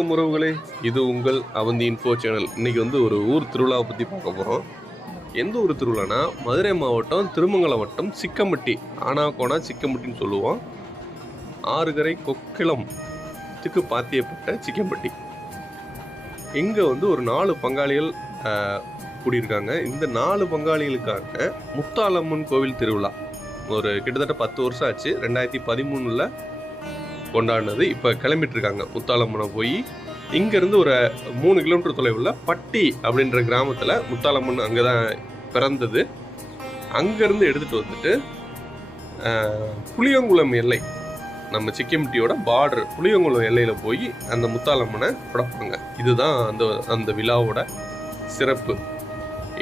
வணக்கம் உறவுகளே. இது உங்கள் அவந்தி இன்ஃபோ சேனல் இன்றைக்கி வந்து ஒரு ஊர் திருவிழாவை பற்றி பார்க்க போகிறோம் எந்த ஊர் திருவிழானா மதுரை மாவட்டம் திருமங்கலம் வட்டம் சிக்கம்பட்டி. ஆனாகோனா சிக்கம்பட்டின்னு சொல்லுவோம். ஆறுகரை கொக்கிளம் திக்கு பாத்தியப்பட்ட சிக்கம்பட்டி. இங்கே வந்து ஒரு நாலு பங்காளிகள் கூடியிருக்காங்க. இந்த நாலு பங்காளிகளுக்காக முத்தாலம்மன் கோவில் திருவிழா. ஒரு கிட்டத்தட்ட பத்து வருஷம் ஆச்சு. ரெண்டாயிரத்தி பதிமூணில் கொண்டாடினது. இப்போ கிளம்பிட்டு இருக்காங்க முத்தாலம்மனை போய் இங்கேருந்து ஒரு மூணு கிலோமீட்டர் தொலைவில் பட்டி அப்படின்ற கிராமத்தில் முத்தாலம்மன் அங்கே தான் பிறந்தது. அங்கேருந்து எடுத்துகிட்டு வந்துட்டு புளியங்குளம் எல்லை நம்ம சிக்கிமிட்டியோட பார்டர் புளியங்குளம் எல்லையில் போய் அந்த முத்தாலம்மனை புடப்பாங்க இதுதான் அந்த அந்த விழாவோட சிறப்பு.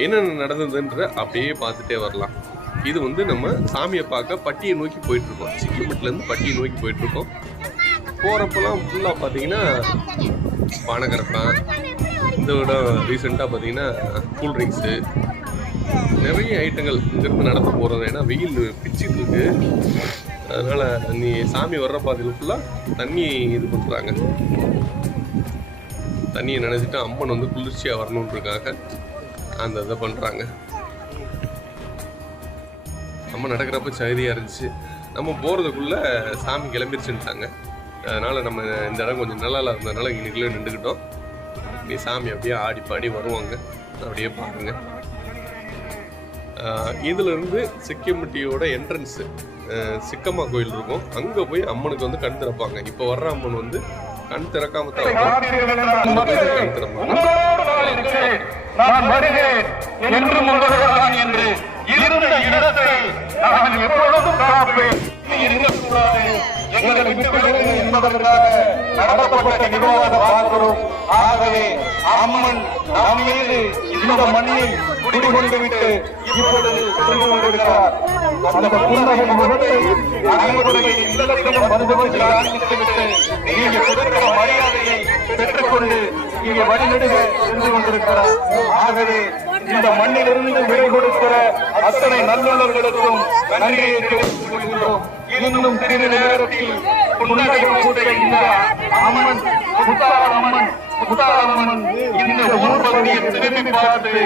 என்னென்ன நடந்ததுன்ற அப்படியே பார்த்துட்டே வரலாம். இது வந்து நம்ம சாமியை பார்க்க பட்டியை நோக்கி போயிட்டு இருக்கோம் சிக்கிமட்டிலேருந்து பட்டியை நோக்கி போயிட்டு இருக்கோம் போகிறப்பெல்லாம் ஃபுல்லாக பார்த்தீங்கன்னா பானகரப்பான் இந்த இடம் ரீசெண்டாக பார்த்தீங்கன்னா கூல் ட்ரிங்க்ஸு நிறைய ஐட்டங்கள் இங்கேருந்து நடந்து போகிறது ஏன்னா வெயில் பிச்சுட்டு இருக்கு. அதனால் நீ சாமி வர்ற பாதையில் ஃபுல்லாக தண்ணி இது பண்ணுறாங்க தண்ணியை நினைச்சிட்டு அம்மன் வந்து குளிர்ச்சியாக வரணுன்றதுக்காக அந்த இதை பண்ணுறாங்க நம்ம நடக்கிறப்ப சகதியாக இருந்துச்சு. நம்ம போகிறதுக்குள்ளே சாமி கிளம்பிருச்சுன்ட்டாங்க. அதனால் நம்ம இந்த இடம் கொஞ்சம் நல்லா இருந்ததுனால இன்னைக்குள்ளே நின்றுக்கிட்டோம். நீ சாமி அப்படியே ஆடி பாடி வருவாங்க. அப்படியே பாருங்க. இதுலேருந்து சிக்கிமட்டியோட என்ட்ரன்ஸு சிக்கம்மா கோயில் இருக்கும். அங்கே போய் அம்மனுக்கு வந்து கண் திறப்பாங்க. இப்போ வர்ற அம்மன் வந்து கண் திறக்காம தான் தான் கண் திறப்பாங்க உங்களோடு நான் இருக்கிறேன். நான் வருகிறேன் என்று இருந்த இடத்தை நான் எப்பொழுதும் காப்பேன். இருக்கக்கூடாது எங்களை விட்டுவிடு என்பதற்காக நடத்தப்பட்ட நிர்வாக பார்க்கிறோம் ஆகவே அம்மன் நம் மீது இந்த மண்ணில் குடிகொண்டு விட்டு இப்பொழுது சென்று கொண்டிருக்கிறார் அந்த புன்னகை முகத்தை அனைவருடைய இல்லத்திலும் வந்து வந்து ஆரம்பித்துவிட்டு நீங்க கொடுக்கிற மரியாதையை பெற்றுக்கொண்டு இங்கே வழிநடுக சென்று கொண்டிருக்கிறார் ஆகவே இந்த மண்ணிலிருந்து விடை கொடுக்கிற அத்தனை நல்லவர்களுக்கும் நன்றியை தெரிவித்துக் கொள்கிறோம் இன்னும் சிறிது நேரத்தில் புன்னகை இந்த அம்மன் முத்தாரம்மன் இந்த ஊர் பகுதியை திரும்பி பார்த்து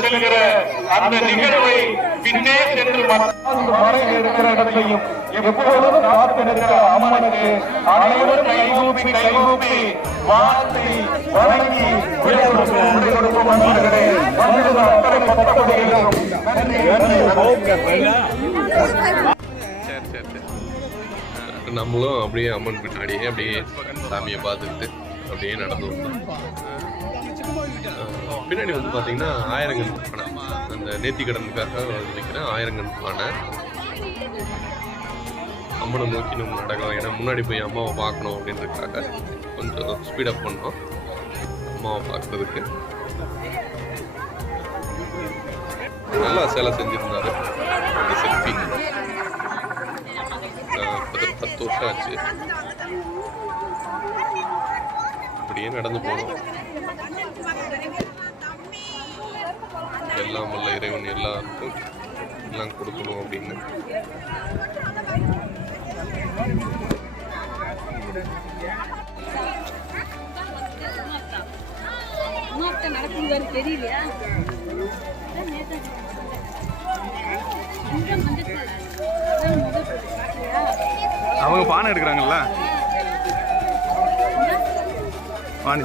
செல்கிற அந்த நிகழ்வை பின்னே சென்று மறந்து இருக்கிற இடத்தையும் எப்பொழுதும் காத்து அம்மனுக்கு அனைவரும் கைகூப்பி கைகூப்பி வாழ்த்தி வணங்கி கொடுக்கும் அன்பர்களே அத்தனை நம்மளும் அப்படியே அம்மன் பின்னாடியே அப்படியே சாமியை பார்த்துக்கிட்டு அப்படியே நடந்து வந்தோம் பின்னாடி வந்து பார்த்தீங்கன்னா ஆயிரங்கன் பானை. அந்த நேத்தி கடனுக்காக வைக்கிறேன் ஆயிரங்கன் பானை. அம்மனை நோக்கி நம்ம நடக்கலாம். ஏன்னா முன்னாடி போய் அம்மாவை பார்க்கணும் அப்படின்றதுக்காக கொஞ்சம் ஸ்பீடப் பண்ணோம். அம்மாவை பார்க்கறதுக்கு. நல்லா சேலை செஞ்சுருந்தாரு. அந்த செல்ஃபி பத்து வருஷம் ஆச்சு. அப்படியே நடந்து போனோம். எல்லாம் வல்ல இறைவன் எல்லாருக்கும் எல்லாம் கொடுக்கணும் அப்படின்னு. தெரியலையா அவங்க பானை எடுக்கிறாங்கல்ல? பானை.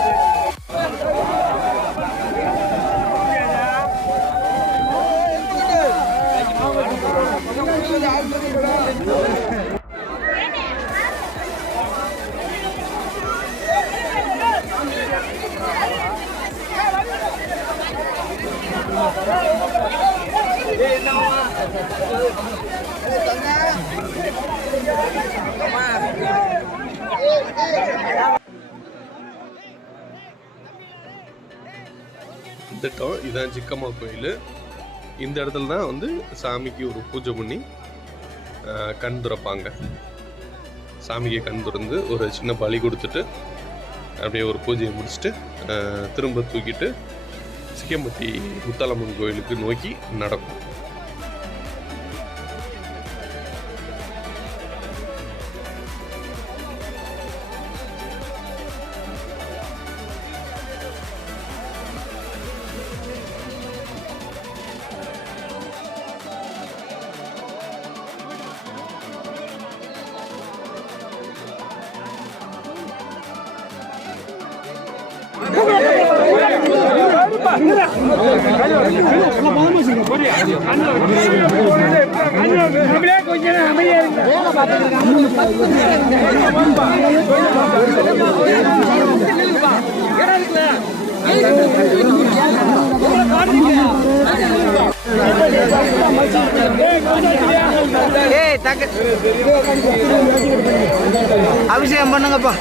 திட்டம் இதுதான் சிக்கம்மா கோயில். இந்த இடத்துல தான் வந்து சாமிக்கு ஒரு பூஜை பண்ணி கண் துறப்பாங்க. சாமிக்கு கண் துறந்து ஒரு சின்ன பலி கொடுத்துட்டு அப்படியே ஒரு பூஜையை முடிச்சுட்டு திரும்ப தூக்கிட்டு சிக்கம்பட்டி முத்தாலம்மன் கோயிலுக்கு நோக்கி நடக்கும். ஏய் தக்க அபிஷேகம் பண்ணுங்கப்பா.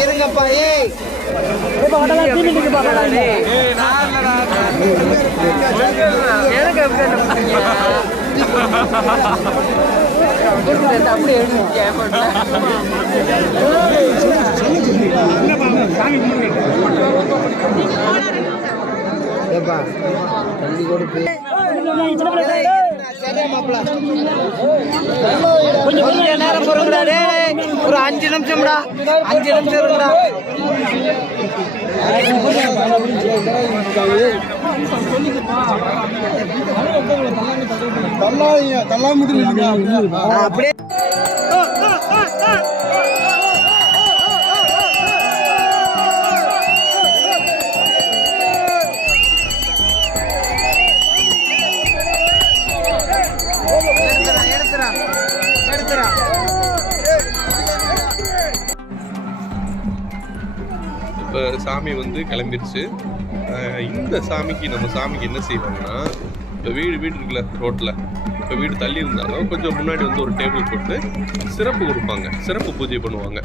இருங்கப்பா ஏய். அப்படியே ஏப்பா தள்ளி கொடுப்பு சரியா மாப்பிள. கொஞ்சம் நேரம் டேய். ஒரு அஞ்சு நிமிஷம்டா அஞ்சு நிமிஷம் இருக்குடா அப்படியே வந்து கிளம்பிருச்சு இந்த சாமிக்கு நம்ம சாமிக்கு என்ன செய்வாங்கன்னா இப்போ வீடு வீடு இருக்குல்ல ரோட்டில் இப்போ வீடு தள்ளி இருந்தாலும் கொஞ்சம் முன்னாடி வந்து ஒரு டேபிள் போட்டு சிறப்பு கொடுப்பாங்க. சிறப்பு பூஜை பண்ணுவாங்க.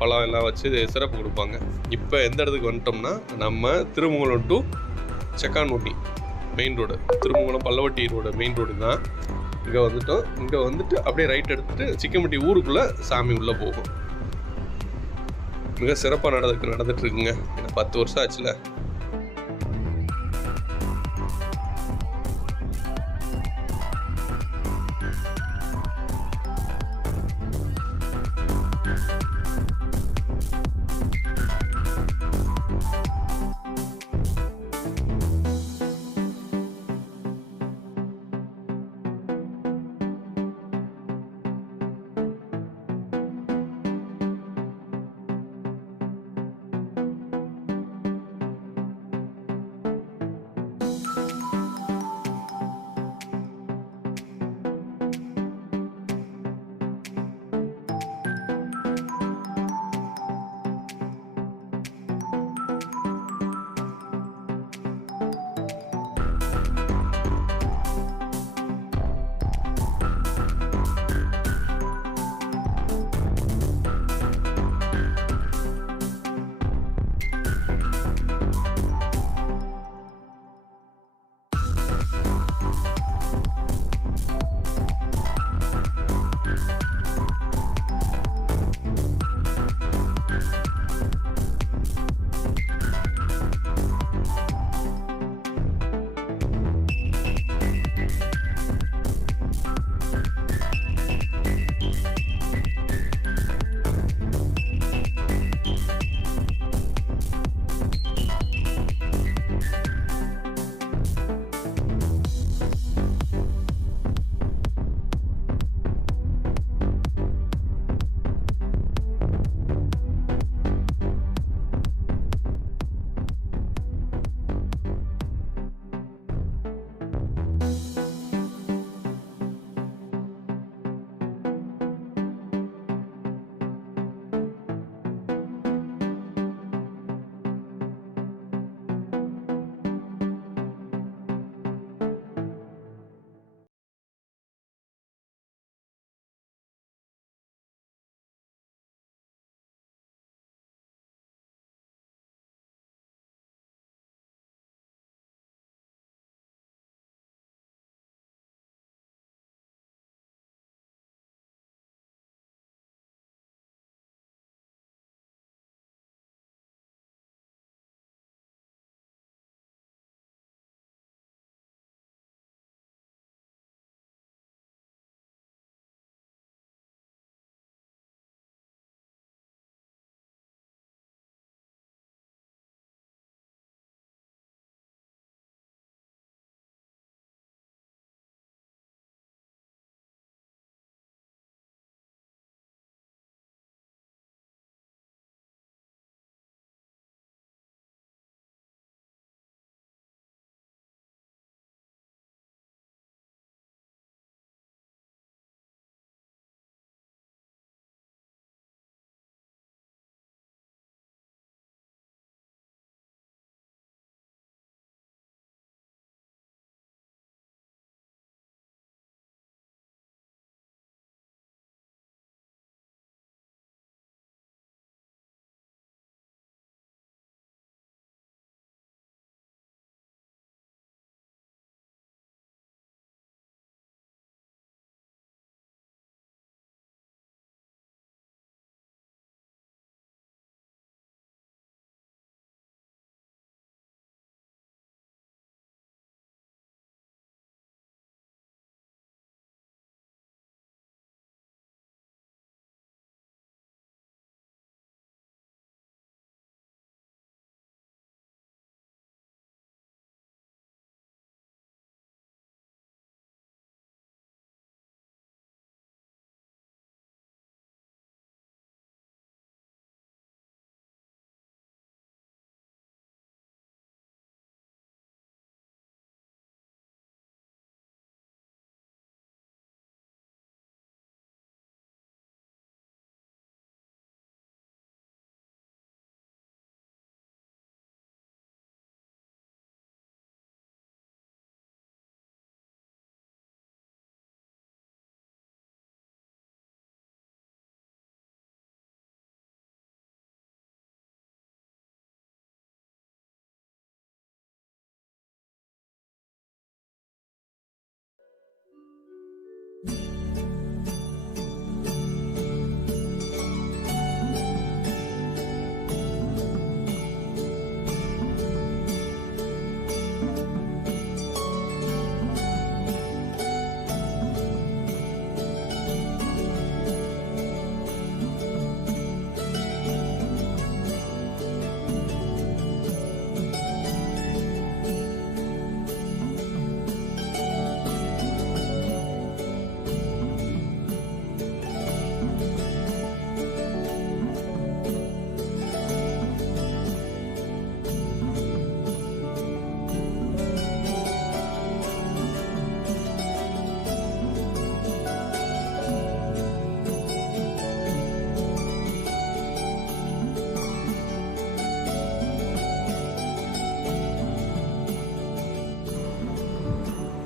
பழம் எல்லாம் வச்சு சிறப்பு கொடுப்பாங்க. இப்போ எந்த இடத்துக்கு வந்துட்டோம்னா நம்ம Thirumangalam to Sekkanutti main road Thirumangalam Pallavatti road main road தான். இங்கே வந்துட்டோம். இங்கே வந்துட்டு அப்படியே ரைட் எடுத்துட்டு சிக்கம்பட்டி ஊருக்குள்ளே சாமி உள்ளே போகும். மிக சிறப்பாக நடந்துட்டு நடந்துட்டு இருக்குங்க. ஏன்னா பத்து வருஷம் ஆச்சுல.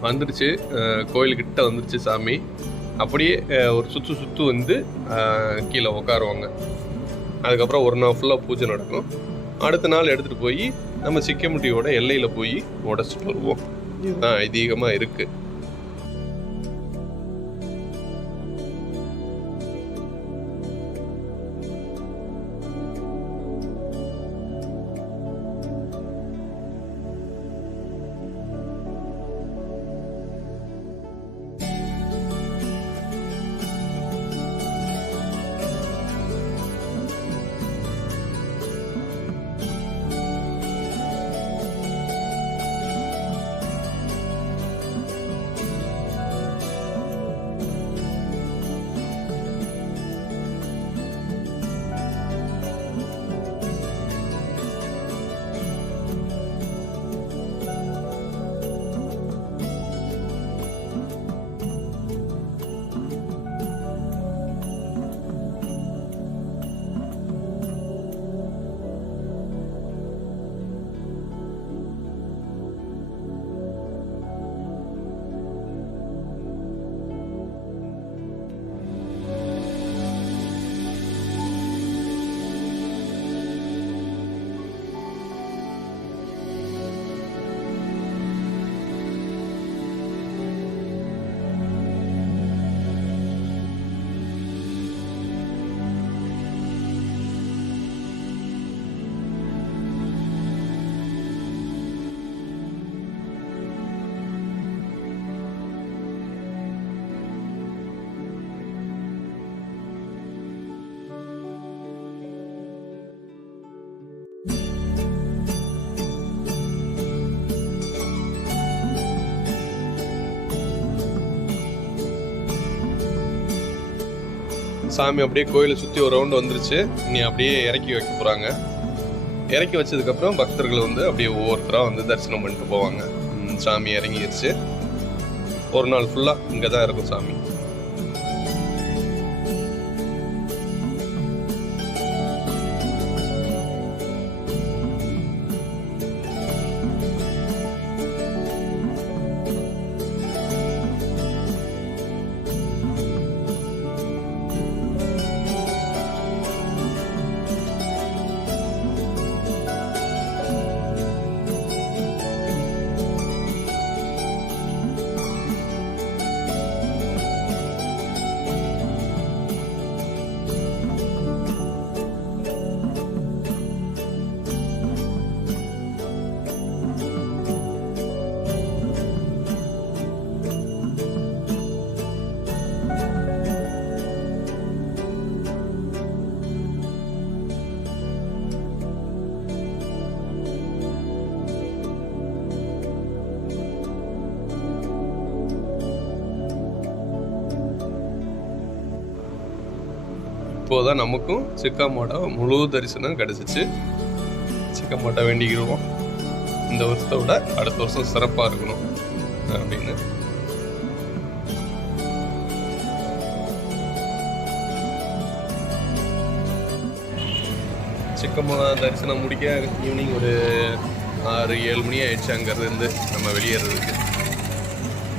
வந்துருச்சு. கோயில்கிட்ட கோயிலுக்கிட்ட வந்துருச்சு சாமி. அப்படியே ஒரு சுற்று சுற்று வந்து கீழே உட்காருவாங்க அதுக்கப்புறம் ஒரு நாள் ஃபுல்லாக பூஜை நடக்கும். அடுத்த நாள் எடுத்துகிட்டு போய் நம்ம சிக்கமுட்டியோட எல்லையில் போய் உடச்சிட்டு வருவோம். இதுதான் ஐதீகமாக இருக்குது சாமி அப்படியே கோயிலை சுற்றி ஒரு ரவுண்டு வந்துருச்சு. இனி அப்படியே இறக்கி வைக்க போகிறாங்க இறக்கி வச்சதுக்கப்புறம் பக்தர்கள் வந்து அப்படியே ஒவ்வொருத்தராக வந்து தரிசனம் பண்ணிட்டு போவாங்க. சாமி இறங்கிடுச்சு ஒரு நாள் ஃபுல்லாக இங்கே தான் இருக்கும் சாமி. அப்போதான் நமக்கும் சிக்காமோட முழு தரிசனம் கிடைச்சிச்சு. சிக்காமோட்டை வேண்டிக்கிடுவோம் இந்த வருஷத்தை விட அடுத்த வருஷம் சிறப்பாக இருக்கணும் அப்படின்னு. சிக்கமாக தரிசனம் முடிக்க ஈவினிங் ஒரு ஆறு ஏழு மணி ஆயிடுச்சு. அங்கேருந்து நம்ம வெளியேறதுக்கு.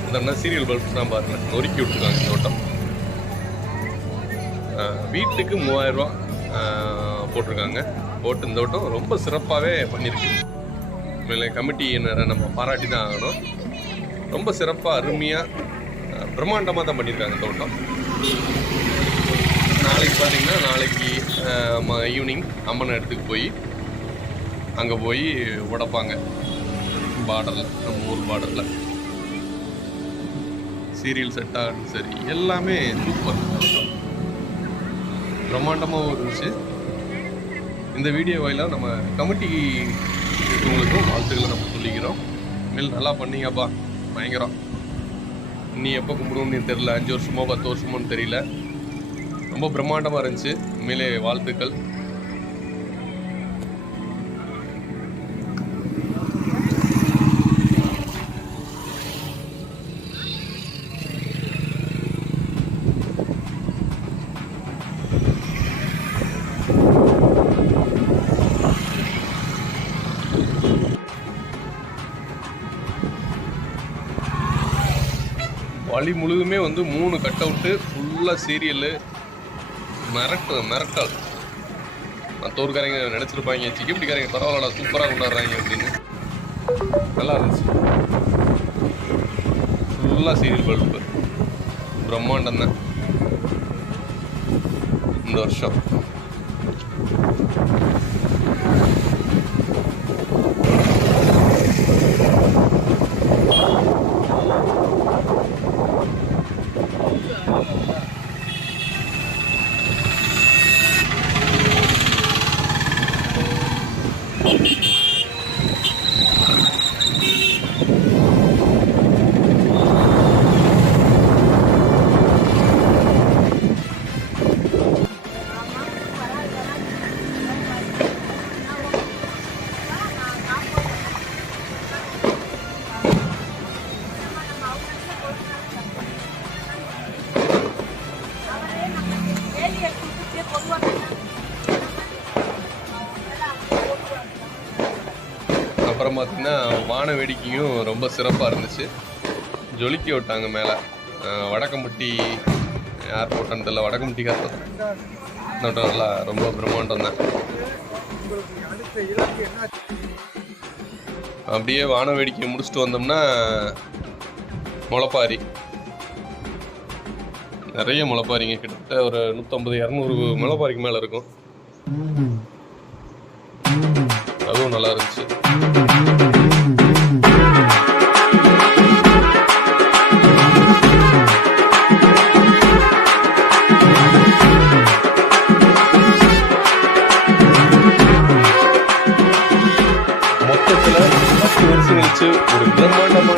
இந்த சீரியல் பல்ப்ஸ் தான் பாருங்க நொறுக்கி விட்டுருக்காங்க தோட்டம் வீட்டுக்கு மூவாயிரம் ரூபா போட்டிருக்காங்க. போட்டு இந்த வட்டம் ரொம்ப சிறப்பாகவே பண்ணியிருக்கு உண்மையிலே கமிட்டியினரை நம்ம பாராட்டி தான் ஆகணும். ரொம்ப சிறப்பாக அருமையாக பிரம்மாண்டமாக தான் பண்ணியிருக்காங்க இந்த வட்டம். நாளைக்கு பார்த்திங்கன்னா நாளைக்கு ஈவினிங் அம்மன் இடத்துக்கு போய் அங்கே போய் உடைப்பாங்க. பார்டரில் நம்ம ஊர் பார்டரில் சீரியல் செட் ஆகட்டும் சரி எல்லாமே சூப்பர் பிரம்மாண்டமாகவும் இருந்துச்சு இந்த வீடியோ வாயிலாக நம்ம கமிட்டி இருக்கவங்களுக்கும் வாழ்த்துக்களை நம்ம சொல்லிக்கிறோம். இனிமேல் நல்லா பண்ணீங்கப்பா பயங்கரம். நீ எப்போ கும்பிடுவோம்னு தெரில அஞ்சு வருஷமோ பத்து வருஷமோன்னு தெரியல. ரொம்ப பிரம்மாண்டமாக இருந்துச்சு. உண்மையிலே வாழ்த்துக்கள். வழி முழுதுமே வந்து மூணு கட் அவுட்டு ஃபுல்லாக சீரியலு மிரட்டு மிரட்டல். மற்றோருக்காரங்க நினச்சிருப்பாங்க சிக்கிப்பிடிக்காரங்க பரவாயில்லடா சூப்பராக கொண்டாடுறாங்க அப்படின்னு. நல்லா இருந்துச்சு. ஃபுல்லாக சீரியல் பல்பு பிரம்மாண்டம் தான். இந்த வருஷம். பார்த்தீங்கன்னா வான வேடிக்கையும் ரொம்ப சிறப்பாக இருந்துச்சு. ஜொலிக்க விட்டாங்க மேலே. வடக்கம்பட்டி யார் போட்டான்னு தெரியல வடக்கம்பட்டி காசு நல்லா ரொம்ப பிரம்மாண்டம் தான். அப்படியே வான வேடிக்கையை முடிச்சுட்டு வந்தோம்னா முளைப்பாரி. நிறைய முளைப்பாரிங்க கிட்டத்தட்ட ஒரு நூற்றம்பது இரநூறு முளைப்பாரிக்கு மேலே இருக்கும். அதுவும் நல்லா இருந்துச்சு. ಬ್ರಹ್ಮಾಂಡ